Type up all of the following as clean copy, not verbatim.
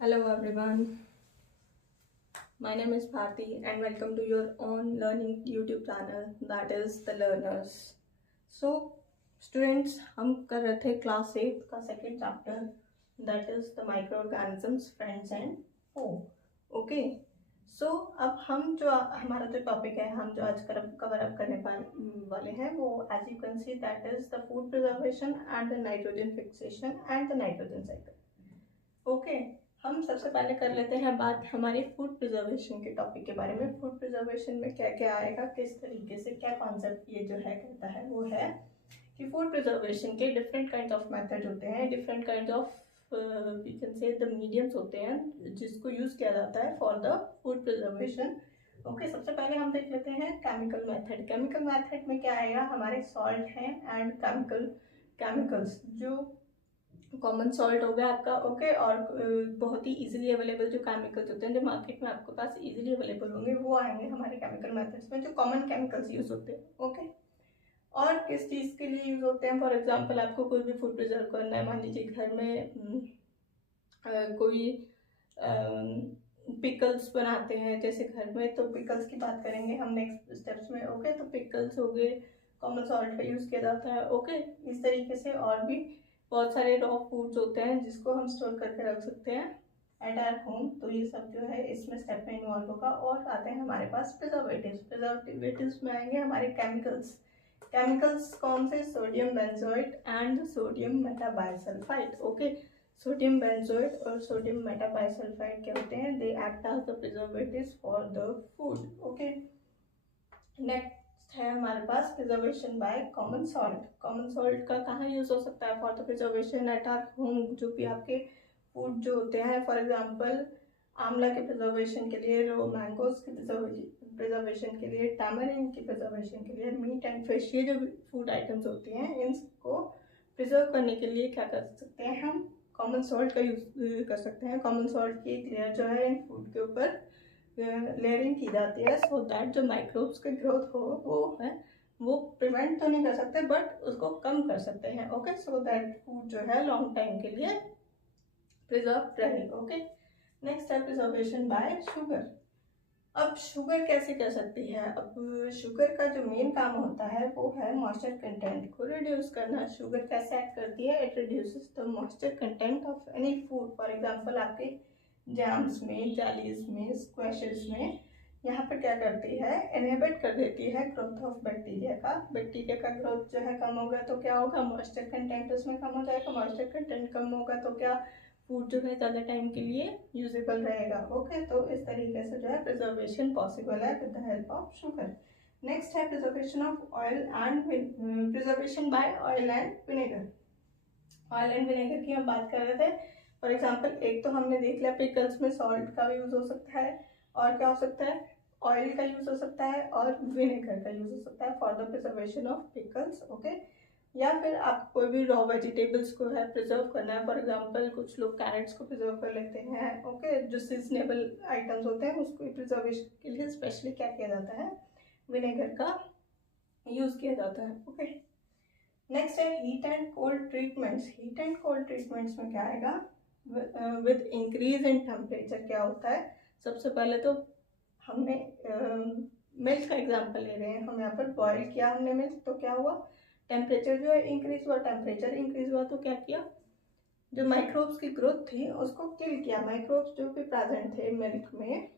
Hello everyone, my name is Bharti and welcome to your own learning YouTube channel that is The Learners. So students, हम कर रहे थे class 8 का second chapter that is the micro organisms friends and foe. Okay, so अब हम जो हमारा जो टॉपिक है हम जो आज कवर अप करने वाले हैं वो as you can see that is the food preservation and the nitrogen fixation and the nitrogen cycle. Okay, हम सबसे पहले कर लेते हैं बात हमारी फूड प्रिजर्वेशन के टॉपिक के बारे में. फूड प्रिजर्वेशन में क्या क्या आएगा, किस तरीके से क्या कॉन्सेप्ट ये जो है कहता है वो है कि फूड प्रिजर्वेशन के डिफरेंट काइंड ऑफ मेथड होते हैं, different kind of we can say the mediums होते हैं जिसको यूज किया जाता है for the food preservation. Okay, सबसे पहले हम देख लेते हैं केमिकल मेथड. केमिकल मेथड में क्या आएगा, हमारे सॉल्ट हैं एंड केमिकल्स जो कॉमन सॉल्ट हो गया आपका. ओके, और बहुत ही इजीली अवेलेबल जो केमिकल्स होते हैं जो मार्केट में आपके पास इजीली अवेलेबल होंगे वो आएंगे हमारे केमिकल मेथड्स में, जो कॉमन केमिकल्स यूज होते हैं. ओके, और किस चीज़ के लिए यूज होते हैं, फॉर एग्जांपल आपको कोई भी फूड प्रिजर्व करना है, मान लीजिए घर में कोई पिकल्स बनाते हैं जैसे घर में, तो पिकल्स की बात करेंगे हम नेक्स्ट स्टेप्स में. ओके, तो पिकल्स हो गए, कॉमन सॉल्ट का यूज़ किया जाता है. ओके, इस तरीके से और भी बहुत सारे रॉ फूड्स होते हैं जिसको हम स्टोर करके रख सकते हैं एट आवर होम. तो ये सब जो है इसमें स्टेप में इन्वॉल्व होगा. और आते हैं हमारे पास प्रिजर्वेटिव्स में आएंगे हमारे केमिकल्स कौन से, sodium benzoate and sodium metabisulphite. Okay, sodium benzoate और सोडियम मेटाबाइसल्फाइड क्या होते हैं, they act as the preservatives for the food. Okay, next है हमारे पास preservation by common salt. Common salt का कहाँ यूज हो सकता है for the preservation at our home. जो भी आपके फूड जो होते हैं, फॉर एग्जांपल आंवला के प्रिजर्वेशन के लिए, रो मैंगोज के प्रिजर्वेशन के लिए, टैमरिंड की प्रिजर्वेशन के लिए, मीट एंड फिश, ये जो फूड आइटम्स होती हैं इनको प्रिजर्व करने के लिए क्या कर सकते हैं, हम कॉमन सॉल्ट का यूज कर सकते हैं. कॉमन सॉल्ट की एक लेयर जो है इन फूड के ऊपर लेयरिंग की जाती है सो दैट जो माइक्रोब्स के ग्रोथ हो वो प्रिवेंट तो नहीं कर सकते बट उसको कम कर सकते हैं. ओके, सो दैट फूड जो है लॉन्ग टाइम के लिए प्रिजर्व रहे. ओके, नेक्स्ट है प्रिजर्वेशन बाय शुगर. अब शुगर कैसे कर सकती है, अब शुगर का जो मेन काम होता है वो है मॉइस्चर कंटेंट को रिड्यूस करना. शुगर कैसे एक्ट करती है, it reduces the moisture content of any food. For example आपके जैम्स में, जेलीज में, स्क्वैशेस में, यहाँ पर क्या करती है, इनहिबिट कर देती है ग्रोथ ऑफ बैक्टीरिया का. बैक्टीरिया का ग्रोथ जो है कम होगा तो क्या होगा, मॉइस्चर कंटेंट उसमें कम हो जाएगा. मॉइस्चर कंटेंट कम होगा तो क्या, फूड जो है ज़्यादा टाइम के लिए यूजेबल रहेगा. ओके, तो इस तरीके से जो है प्रिजर्वेशन पॉसिबल है with the help of sugar. Next है preservation of oil and preservation by oil and vinegar. Oil and vinegar की हम बात कर रहे थे. फॉर एग्जाम्पल एक तो हमने देख लिया पिकल्स में सॉल्ट का यूज हो सकता है, और क्या हो सकता है, ऑयल का यूज हो सकता है और विनेगर का यूज हो सकता है for the preservation of pickles. Okay, या फिर आप कोई भी रॉ वेजिटेबल्स को है प्रिजर्व करना है, फॉर एग्जांपल कुछ लोग कैरेट्स को प्रिजर्व कर लेते हैं. ओके, जो सीजनेबल आइटम्स होते हैं उसको प्रिजर्वेशन के लिए स्पेशली क्या किया जाता है, विनेगर का यूज किया जाता है. ओके, नेक्स्ट है heat and cold treatments. Heat and cold treatments में क्या आएगा, विद इंक्रीज इन टेम्परेचर क्या होता है. सबसे पहले तो हमने मिल्क का एग्जांपल ले रहे हैं, हम यहाँ पर बॉईल किया हमने मिल्क, तो क्या हुआ, टेम्परेचर जो है इंक्रीज हुआ. टेम्परेचर इंक्रीज हुआ तो क्या किया, जो माइक्रोब्स की ग्रोथ थी उसको किल किया. माइक्रोब्स जो भी प्रेजेंट थे मिल्क में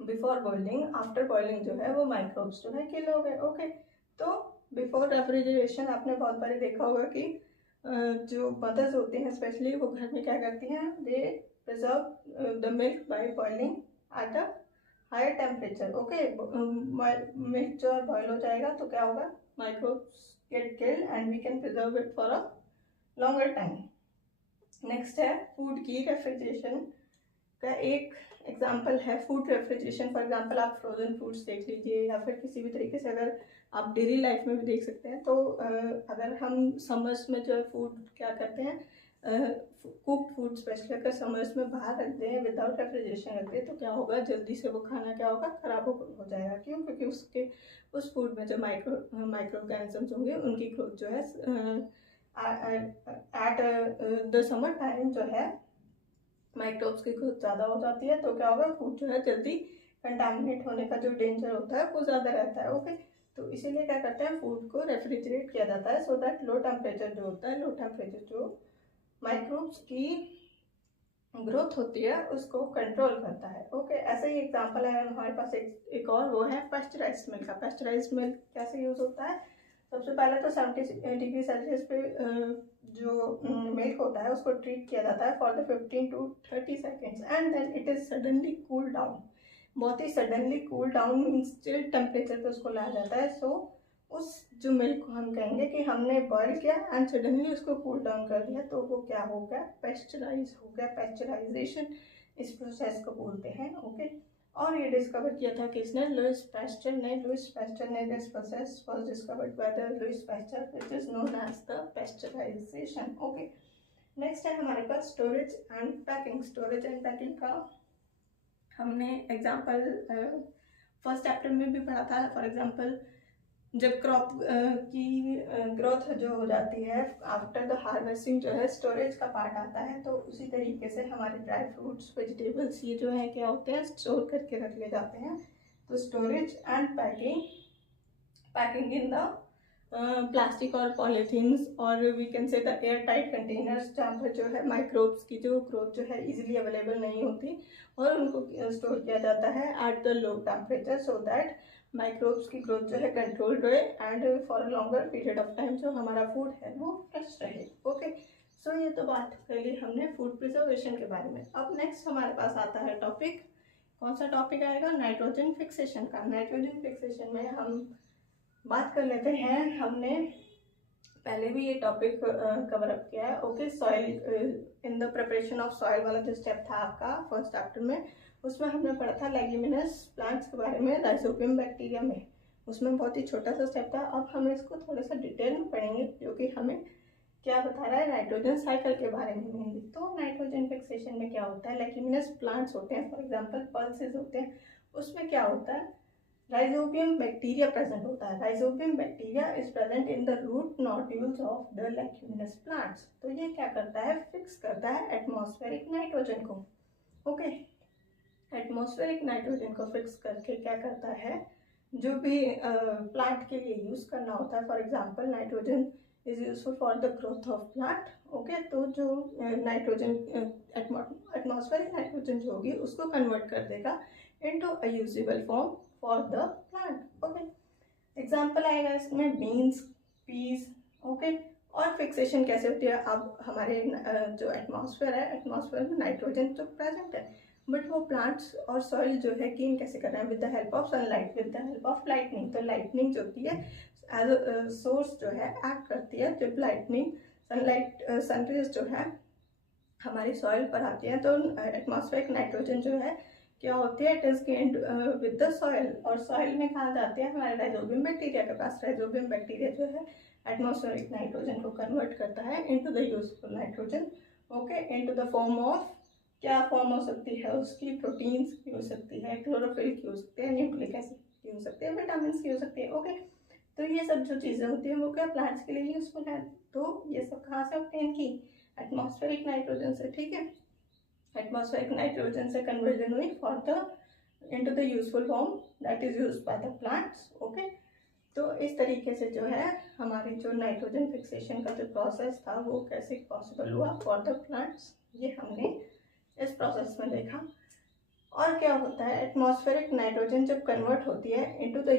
बिफोर बॉइलिंग, आफ्टर बॉइलिंग जो है वो माइक्रोब्स जो है किल हो गए. ओके, तो बिफोर रेफ्रिजरेशन आपने बहुत बार देखा होगा कि जो मदर्स होती हैं स्पेशली वो घर में क्या करती हैं, they preserve the milk by boiling at a higher temperature. Okay, milk जो है बॉयल हो जाएगा तो क्या होगा, microbes get killed and we can preserve it for a longer time. Next है फूड की रेफ्रिजरेशन का एक एग्जांपल है फूड रेफ्रिजरेशन. फॉर एग्जांपल आप फ्रोजन फूड्स देख लीजिए या फिर किसी भी तरीके से अगर आप डेली लाइफ में भी देख सकते हैं. तो अगर हम समर्स में जो है फूड क्या करते हैं, कुक्ड फूड स्पेशली अगर समर्स में बाहर रख दें विदाउट रेफ्रिजरेशन रख दें तो क्या होगा, जल्दी से वो खाना क्या होगा, ख़राब हो जाएगा. क्यों, क्योंकि उसके उस फूड में जो माइक्रो ऑर्गेनिजम्स होंगे उनकी ग्रोथ जो है एट द समर टाइम जो है माइक्रोब्स की ग्रोथ ज़्यादा हो जाती है तो क्या होगा, फूड जो है जल्दी कंटामिनेट होने का जो डेंजर होता है वो ज़्यादा रहता है। ओके, तो इसीलिए क्या करते हैं, फूड को रेफ्रिजरेट किया जाता है सो दैट लो टेम्परेचर जो होता है, लो टेम्परेचर जो माइक्रोब्स की ग्रोथ होती है उसको कंट्रोल करता है। ओके, ऐसे ही एग्जांपल है हमारे पास एक और, वो है पास्चराइज्ड मिल्क का। पास्चराइज्ड मिल्क कैसे यूज़ होता है, सबसे पहले तो 70 डिग्री सेल्सियस पे जो मिल्क होता है उसको ट्रीट किया जाता है for the 15 to 30 seconds and then it is suddenly cool down. बहुत ही suddenly cool down means chill temperature पे उसको लाया जाता है। सो उस जो मिल्क को हम कहेंगे कि हमने बॉयल किया एंड सडनली उसको कूल डाउन कर दिया, तो वो क्या हो गया, पेस्चराइज हो गया। पेस्चराइजेशन इस प्रोसेस को बोलते हैं। ओके, और ये डिस्कवर किया था किसने, लुइस पैस्चर ने। लुइस पैस्चर ने this process was discovered by the Louis Pasteur which is known as the pasteurization. Okay, next है हमारे पास storage and packing. Storage and packing का हमने एग्जाम्पल फर्स्ट चैप्टर में भी पढ़ा था। फॉर एग्जाम्पल जब क्रॉप की ग्रोथ जो हो जाती है आफ्टर द हार्वेस्टिंग, जो है स्टोरेज का पार्ट आता है। तो उसी तरीके से हमारे ड्राई फ्रूट्स, वेजिटेबल्स, ये जो है क्या होते हैं, स्टोर करके रख ले जाते हैं। तो storage and packing, packing in the plastic और पॉलीथीन्स और we can say the air tight containers, जहाँ पर जो है माइक्रोब्स की जो ग्रोथ जो है इजीली अवेलेबल नहीं होती और उनको स्टोर किया जाता है at the low temperature so that microbes की ग्रोथ जो है कंट्रोल रहे and for longer period of time जो हमारा फूड है वो फ्रेश रहे। ओके, सो ये तो बात कर ली हमने फूड प्रिजर्वेशन के बारे में। अब नेक्स्ट हमारे पास आता है टॉपिक, कौन सा टॉपिक आएगा, नाइट्रोजन फिक्सेशन का। नाइट्रोजन फिक्सेशन में हम बात कर लेते हैं, हमने पहले भी ये टॉपिक कवर अप किया है। Okay, soil in the preparation of soil वाला जो स्टेप था आपका फर्स्ट चैप्टर में, उसमें हमने पढ़ा था लेग्यूमिनस प्लांट्स के बारे में, राइजोबियम बैक्टीरिया में। उसमें बहुत ही छोटा सा स्टेप था। अब हम इसको थोड़ा सा डिटेल में पढ़ेंगे जो कि हमें क्या बता रहा है, नाइट्रोजन साइकिल के बारे में मेनली। तो नाइट्रोजन फिक्सेशन में क्या होता है, लेग्यूमिनस प्लांट्स होते हैं, फॉर एग्जाम्पल पल्सेस होते हैं, उसमें क्या होता है, राइजोबियम बैक्टीरिया प्रेजेंट होता है। Rhizobium bacteria is present in the root nodules of the leguminous plants. तो ये क्या करता है, फिक्स करता है एटमॉस्फेरिक नाइट्रोजन को। ओके, एटमॉस्फेरिक नाइट्रोजन को फिक्स करके क्या करता है, जो भी प्लांट के लिए यूज करना होता है, for example nitrogen is useful for the growth of plant. Okay, तो जो नाइट्रोजन एटमॉस्फेरिक नाइट्रोजन जो होगी उसको कन्वर्ट कर देगा into a usable form for the plant. Okay, example आएगा इसमें बीन्स, पीस। ओके, और फिक्सेशन कैसे होती है, अब हमारे जो एटमॉस्फेयर है, एटमॉस्फेयर में नाइट्रोजन तो प्रेजेंट है बट वो प्लांट्स और सॉइल जो है गेन कैसे कर रहे हैं, with the help of sunlight, with the help of lightning. तो लाइटनिंग जो होती है एज सोर्स जो है एक्ट करती है। जब लाइटनिंग सनलाइट सनरेज जो है हमारी सॉइल पर आती है तो एटमॉस्फेरिक नाइट्रोजन जो है क्या होती है, it is gained with the soil. और सॉइल में कहा जाते हैं हमारे राइजोबियम बैक्टीरिया के पास। राइजोबियम बैक्टीरिया जो है एटमॉस्फेरिक नाइट्रोजन को कन्वर्ट करता है into the useful nitrogen. Okay, into the form of, क्या फॉर्म हो सकती है उसकी, प्रोटीन्स की हो सकती है, क्लोरोफिल की हो सकती है, न्यूक्लिक एसिड की हो सकती है, विटामिन की हो सकती है। ओके, तो ये सब जो चीज़ें होती हैं वो क्या प्लांट्स के लिए यूजफुल है। तो ये सब कहाँ से ऑब्टेन की, एटमॉस्फेरिक नाइट्रोजन से। ठीक है, एटमॉस्फेरिक नाइट्रोजन से कन्वर्जन हुई for the into the useful form that is used by the plants. Okay, तो इस तरीके से जो है हमारी जो नाइट्रोजन फिक्सेशन का जो प्रोसेस था वो कैसे पॉसिबल हुआ फॉर द प्लांट्स, ये हमने इस प्रोसेस में देखा। और क्या होता है, एटमॉस्फेरिक नाइट्रोजन जब कन्वर्ट होती है इनटू द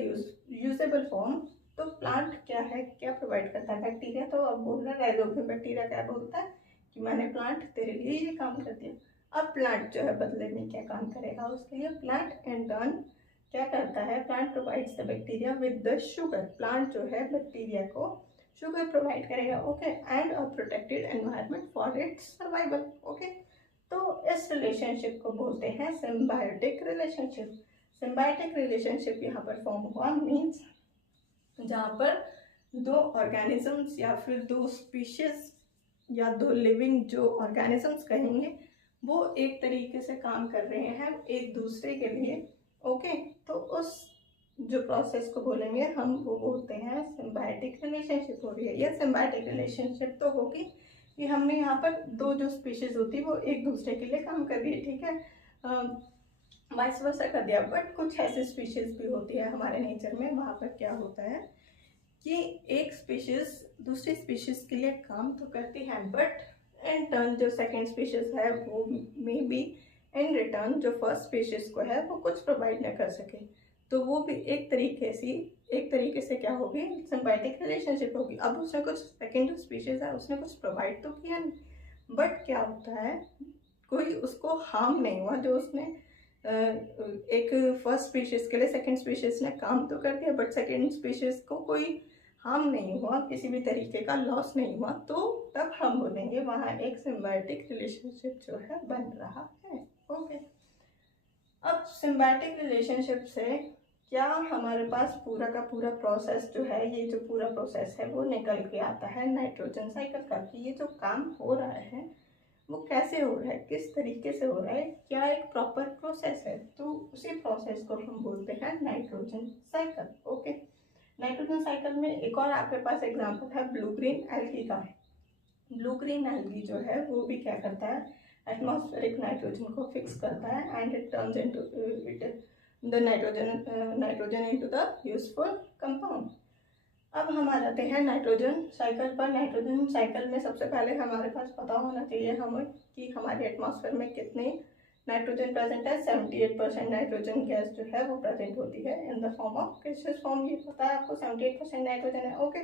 यूजेबल फॉर्म, तो प्लांट क्या है, क्या प्रोवाइड करता है, बैक्टीरिया। तो अब बोल रहा है राइजोबियम बैक्टीरिया क्या बोलता है कि मैंने प्लांट तेरे लिए ये काम कर दिया। अब प्लांट जो है बदले में क्या काम करेगा, उसके लिए प्लांट इन टर्न क्या करता है, plant provides the bacteria with the sugar. Plant जो है बैक्टीरिया को शुगर प्रोवाइड करेगा। Okay, and a protected environment for its survival. Okay, तो इस रिलेशनशिप को बोलते हैं सिम्बायोटिक रिलेशनशिप। सिम्बायोटिक रिलेशनशिप यहाँ पर फॉर्म हुआ मीन्स जहाँ पर दो ऑर्गेनिजम्स या फिर दो स्पीशीज या दो लिविंग जो ऑर्गेनिजम्स कहेंगे वो एक तरीके से काम कर रहे हैं एक दूसरे के लिए। ओके, तो उस जो प्रोसेस को बोलेंगे हम, वो बोलते हैं सिम्बायोटिक रिलेशनशिप हो रही है। यह सिम्बायोटिक रिलेशनशिप तो होगी कि हमने यहाँ पर दो जो स्पीशीज होती है वो एक दूसरे के लिए काम कर रही है, ठीक है, वाइस वर्सा कर दिया। बट कुछ ऐसी स्पीशीज भी होती है हमारे नेचर में, वहाँ पर क्या होता है कि एक स्पीशीज दूसरी स्पीशीज के लिए काम तो करती है, बट इन टर्न जो सेकेंड स्पीशीज है वो मे बी इन रिटर्न जो फर्स्ट स्पीशीज को है वो कुछ प्रोवाइड न कर सके, तो वो भी एक तरीके से क्या होगी, सिम्बायोटिक रिलेशनशिप होगी। अब उसने कुछ सेकेंड जो स्पीशीज है उसने कुछ प्रोवाइड तो किया नहीं, बट क्या होता है कोई उसको हार्म नहीं हुआ, जो उसने एक फर्स्ट स्पीशीज के लिए सेकेंड स्पीशीज ने काम तो कर दिया, बट सेकेंड स्पीशीज को कोई हार्म नहीं हुआ, किसी भी तरीके का लॉस नहीं हुआ, तो तब हम बोलेंगे वहाँ एक सिम्बायोटिक रिलेशनशिप जो है बन रहा है। ओके, अब सिम्बायोटिक रिलेशनशिप से क्या हमारे पास पूरा का पूरा प्रोसेस जो है, ये जो पूरा प्रोसेस है वो निकल के आता है नाइट्रोजन साइकिल का, कि ये जो काम हो रहा है वो कैसे हो रहा है, किस तरीके से हो रहा है, क्या एक प्रॉपर प्रोसेस है, तो उसी प्रोसेस को हम बोलते हैं nitrogen cycle. Okay, nitrogen cycle में एक और आपके पास एग्जांपल है ब्लू ग्रीन एल्गी का। ब्लू ग्रीन एल्गी जो है वो भी क्या करता है, एटमॉस्फेरिक नाइट्रोजन को फिक्स करता है and it turns into the nitrogen into the useful compound. अब हम आ जाते हैं नाइट्रोजन साइकिल पर। नाइट्रोजन साइकिल में सबसे पहले हमारे पास पता होना चाहिए हमें कि हमारे एटमॉस्फेयर में कितने नाइट्रोजन प्रेजेंट है। 78% नाइट्रोजन गैस जो है वो प्रेजेंट होती है इन the form of gaseous form, ये पता है आपको 78% नाइट्रोजन है। ओके,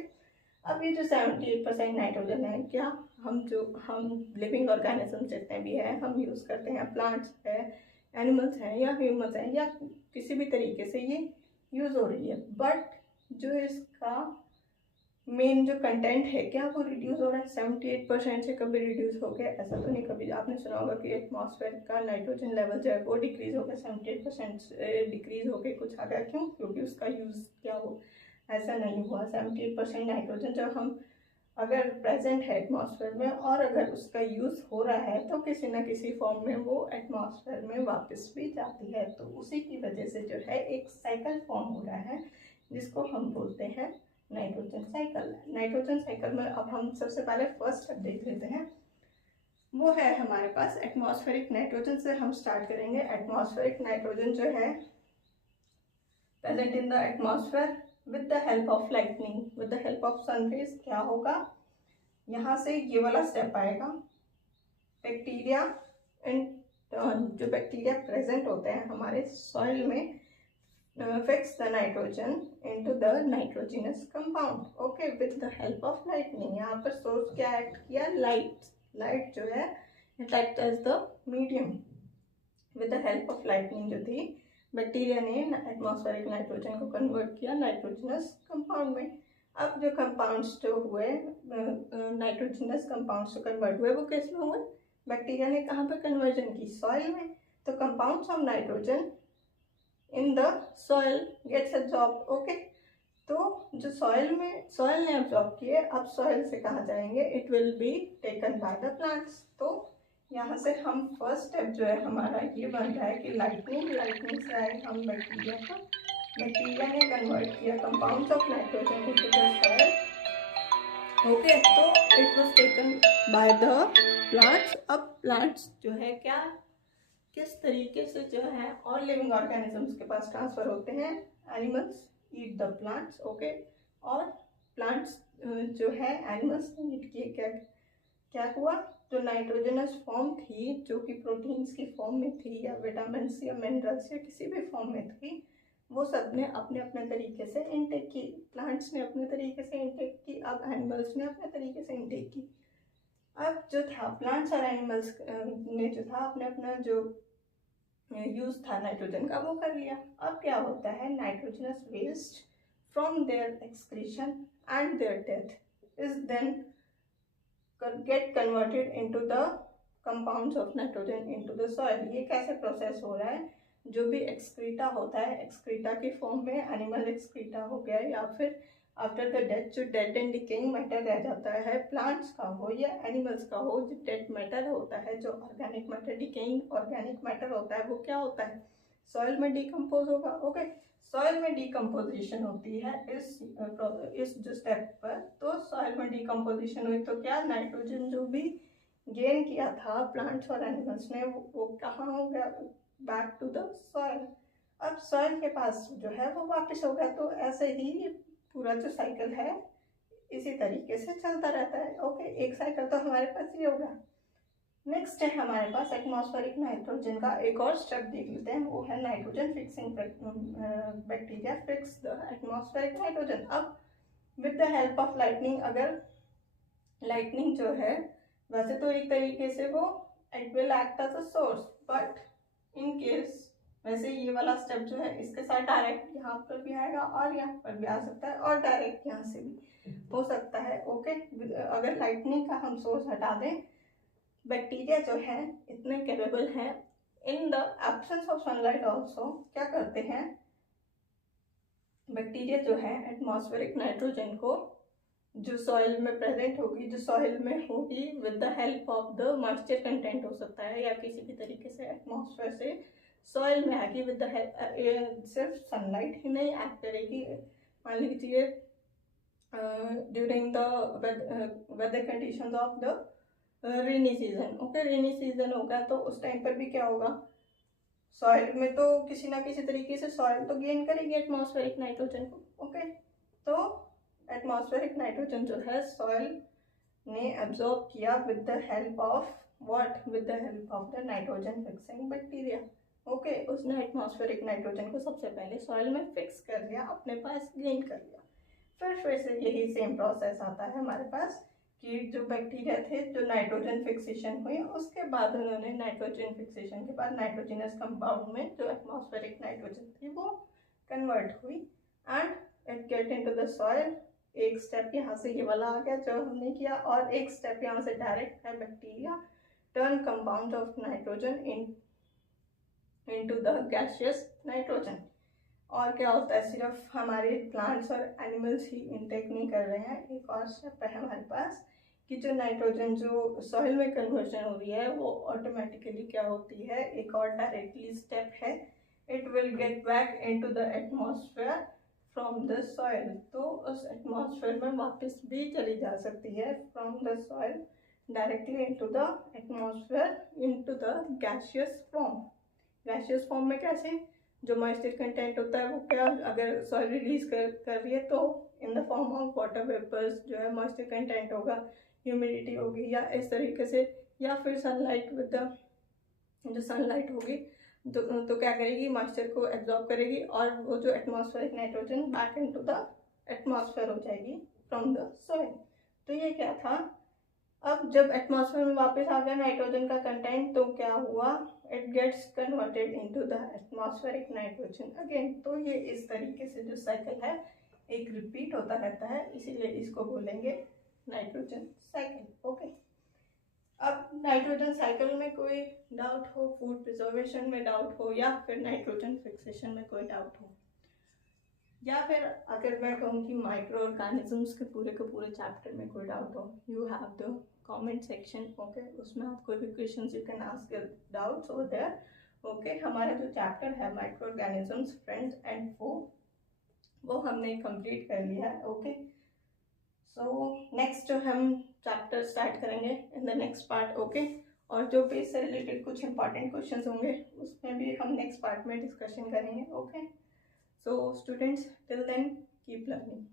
अब ये जो 78% नाइट्रोजन है, क्या हम लिविंग ऑर्गेनिज्म जितने भी हैं हम यूज़ करते हैं, प्लांट्स है, एनिमल्स हैं या ह्यूमन्स हैं या किसी भी तरीके से ये यूज़ हो रही है, बट जो इसका मेन जो कंटेंट है क्या वो रिड्यूस हो रहा है 78% से? कभी रिड्यूस हो गया ऐसा तो नहीं, कभी आपने सुना होगा कि एटमॉस्फेयर का नाइट्रोजन लेवल जो है वो डिक्रीज हो गया, 78% डिक्रीज हो गया, कुछ आ गया, क्यों? क्योंकि उसका यूज़ क्या हो, ऐसा नहीं हुआ। 78% नाइट्रोजन जब हम अगर प्रेजेंट है एटमॉस्फेयर में और अगर उसका यूज़ हो रहा है तो किसी न किसी फॉर्म में वो एटमॉस्फेयर में वापस भी जाती है, तो उसी की वजह से जो है एक साइकिल फॉर्म हो रहा है जिसको हम बोलते हैं नाइट्रोजन साइकिल। नाइट्रोजन साइकिल में अब हम सबसे पहले फर्स्ट स्टेप देख लेते हैं, वो है हमारे पास एटमॉस्फेरिक नाइट्रोजन से हम स्टार्ट करेंगे। एटमॉस्फेरिक नाइट्रोजन जो है present in the atmosphere with the help of lightning, with the help of sun rays, क्या होगा, यहाँ से ये वाला स्टेप आएगा, बैक्टीरिया एंड जो बैक्टीरिया प्रेजेंट होते हैं हमारे सॉइल में fix the nitrogen into the nitrogenous compound, okay, with the help of lightning। यहाँ पर सोर्स क्या एक्ट किया, लाइट जो है it acts as the medium, with the help of lightning जो थी बैक्टीरिया ने एटमॉस्फेरिक नाइट्रोजन को कन्वर्ट किया नाइट्रोजनस कंपाउंड में। अब जो कंपाउंड्स जो हुए नाइट्रोजनस कंपाउंड्स जो कन्वर्ट हुए वो किस में हुए, बैक्टीरिया ने कहाँ पर कन्वर्जन की, सॉइल में। तो compounds of nitrogen in the soil gets absorb, okay, तो जो सॉइल ने एब्जॉर्ब किए, अब सॉइल से कहाँ जाएंगे, it will be taken by the plants. तो यहाँ से हम फर्स्ट स्टेप जो है हमारा ये बन रहा है कि लाइटनिंग से आए हम बैक्टीरिया को, बैक्टीरिया ने कन्वर्ट किया compounds of nitrogen into the soil, okay, तो it was taken by the plants. अब प्लांट्स जो है क्या किस तरीके से जो है और लिविंग ऑर्गेनिजम्स के पास ट्रांसफर होते हैं, animals eat the plants, okay, और प्लांट्स जो है एनिमल्स ने ईट किए, क्या हुआ, जो नाइट्रोजनस फॉर्म थी जो कि प्रोटीन्स की फॉर्म में थी या विटामिन या मिनरल्स या किसी भी फॉर्म में थी, वो सब ने अपने अपने तरीके से इनटेक की, प्लांट्स ने अपने तरीके से इनटेक की, अब एनिमल्स ने अपने तरीके से इनटेक की। अब जो था प्लांट्स और एनिमल्स ने जो था अपने अपना जो यूज था नाइट्रोजन का वो कर लिया। अब क्या होता है, nitrogenous waste from their excretion and their death is then get converted into the compounds of nitrogen into the soil. ये कैसे प्रोसेस हो रहा है, जो भी एक्सक्रीटा होता है, एक्सक्रीटा की फॉर्म में एनिमल एक्सक्रीटा हो गया या फिर आफ्टर द डेथ जो डेड एंड डिकेइंग मैटर रह जाता है, प्लांट्स का हो या एनिमल्स का हो, जो डेड मैटर होता है, जो organic matter, decaying organic matter होता है, वो क्या होता है, सॉइल में डिकम्पोज होगा। ओके, सॉइल में डिकम्पोजिशन होती है इस जो स्टेप पर। तो सॉइल में डिकम्पोजिशन हुई तो क्या, नाइट्रोजन जो भी गेन किया था प्लांट्स और एनिमल्स ने वो कहाँ हो गया, बैक टू द सॉइल। अब सॉइल के पास जो है वो वापस हो गया। तो ऐसे ही पूरा जो साइकिल है इसी तरीके से चलता रहता है। ओके, एक साइकिल तो हमारे पास ये होगा। नेक्स्ट है हमारे पास एटमॉस्फेरिक नाइट्रोजन का एक और स्टेप देख लेते हैं, वो है nitrogen fixing. Bacteria fix the atmospheric nitrogen. अब with the help of lightning, अगर लाइटनिंग जो है वैसे तो एक तरीके से वो it will act as a source, but in case वैसे ये वाला स्टेप जो है इसके साथ डायरेक्ट यहाँ पर भी आएगा और यहाँ पर भी आ सकता है और डायरेक्ट यहाँ से भी हो सकता है। ओके, अगर लाइटनिंग का हम सोर्स हटा दें, बैक्टीरिया जो है इतने कैपेबल हैं, in the absence of sunlight also क्या करते हैं, बैक्टीरिया जो है एटमॉस्फेरिक नाइट्रोजन को जो सॉइल में प्रेजेंट होगी, जो सॉइल में होगी, with the help of the moisture content हो सकता है या किसी भी तरीके से एटमॉस्फेयर से सॉइल में आके विद द हेल्प, सिर्फ सनलाइट ही नहीं एक्ट करेगी। मान लीजिए during the weather conditions of the rainy season. Okay, rainy season होगा तो उस टाइम पर भी क्या होगा, सॉइल में तो किसी ना किसी तरीके से सॉइल तो गेन करेगी एटमॉस्फेरिक नाइट्रोजन को। ओके, तो एटमॉस्फेरिक नाइट्रोजन जो है सॉइल ने एब्जॉर्ब किया with the help of what, with the help of the nitrogen fixing bacteria. Okay, उसने एटमॉस्फेरिक नाइट्रोजन को सबसे पहले सॉइल में फिक्स कर लिया, अपने पास गेन कर लिया। फिर से यही सेम प्रोसेस आता है हमारे पास कि जो बैक्टीरिया थे, जो नाइट्रोजन फिक्सेशन हुई, उसके बाद उन्होंने नाइट्रोजन फिक्सेशन के बाद नाइट्रोजनस कंपाउंड में जो एटमॉस्फेरिक नाइट्रोजन थी वो कन्वर्ट हुई and it get into the soil. एक स्टेप यहाँ से ये वाला आ गया जो हमने किया, और एक स्टेप यहाँ से डायरेक्ट है bacteria turn compound of nitrogen into the gaseous nitrogen. और क्या होता है, सिर्फ हमारे प्लांट्स और एनिमल्स ही इनटेक नहीं कर रहे हैं, एक और स्टेप है हमारे पास कि जो नाइट्रोजन जो सॉइल में कन्वर्जन हो रही है वो ऑटोमेटिकली क्या होती है, एक और डायरेक्टली स्टेप है, it will get back into the atmosphere from the soil. तो उस एटमॉस्फेयर में वापस भी चली जा सकती है from the soil directly into the atmosphere into the gaseous form. Gaseous form में कैसे, जो मॉइस्चर कंटेंट होता है वो क्या, अगर सॉइल रिलीज कर रही है तो in the form of water vapours जो है मॉइस्चर कंटेंट होगा, ह्यूमिडिटी होगी, या इस तरीके से, या फिर सनलाइट विद द जो सनलाइट होगी तो क्या करेगी, मॉइस्चर को एब्जॉर्ब करेगी और वो जो atmospheric nitrogen back into the atmosphere हो जाएगी फ्रॉम द सॉइल। तो ये क्या था, अब जब एटमॉस्फेयर में वापस आ गया नाइट्रोजन का कंटेंट तो क्या हुआ, it gets converted into the atmospheric nitrogen again. तो ये इस तरीके से जो साइकिल है एक रिपीट होता रहता है, इसीलिए इसको बोलेंगे नाइट्रोजन साइकिल। ओके, अब नाइट्रोजन साइकिल में कोई डाउट हो, फूड प्रिजर्वेशन में डाउट हो, या फिर नाइट्रोजन फिक्सेशन में कोई डाउट हो, या फिर अगर मैं कहूँ कि माइक्रो ऑर्गेनिजम्स के पूरे चैप्टर में कोई डाउट हो, you have the comment section. Okay, उसमें आप कोई भी questions you can ask your doubts over there. Okay, हमारा जो चैप्टर है micro organisms friends and foe, वो हमने कंप्लीट कर लिया है। ओके, सो नेक्स्ट जो हम चैप्टर स्टार्ट करेंगे in the next part. Okay, और जो भी इससे रिलेटेड कुछ इंपॉर्टेंट क्वेश्चंस होंगे उसमें भी हम नेक्स्ट पार्ट में डिस्कशन करेंगे। Okay, so students, till then keep learning.